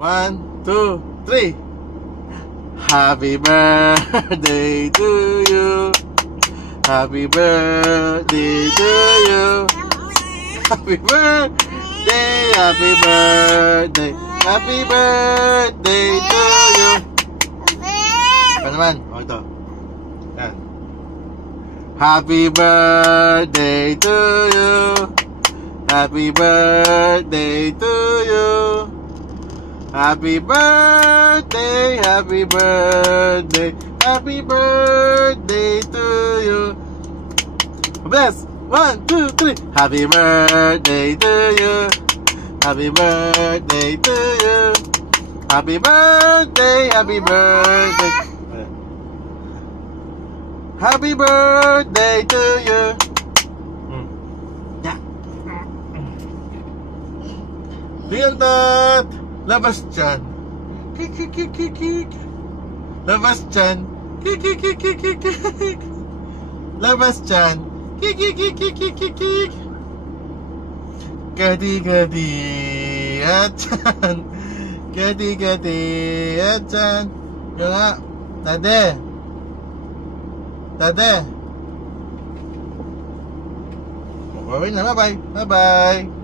1, 2, 3. Happy birthday to you. Happy birthday to you. Happy birthday, happy birthday, happy birthday to you. Apa naman? Oh, ito. Yan. Happy birthday to you. Happy birthday to you. Happy birthday, happy birthday, happy birthday to you. Bless. 1, 2, 3. Happy birthday to you. Happy birthday to you. Happy birthday, happy birthday. Happy birthday to you. Yeah. Real Dot. Labas dyan. Kik, kik, kik, kik, kik. Labas dyan. Kik, kik, kik, kik, kik, kik. Labas dyan. Kik, kik, kik, kik, kik, kik, kik. Gadi-gadi at dyan. Gadi-gadi at dyan. Yung nga. Tade. Tade. Okay na. Bye-bye. Bye-bye.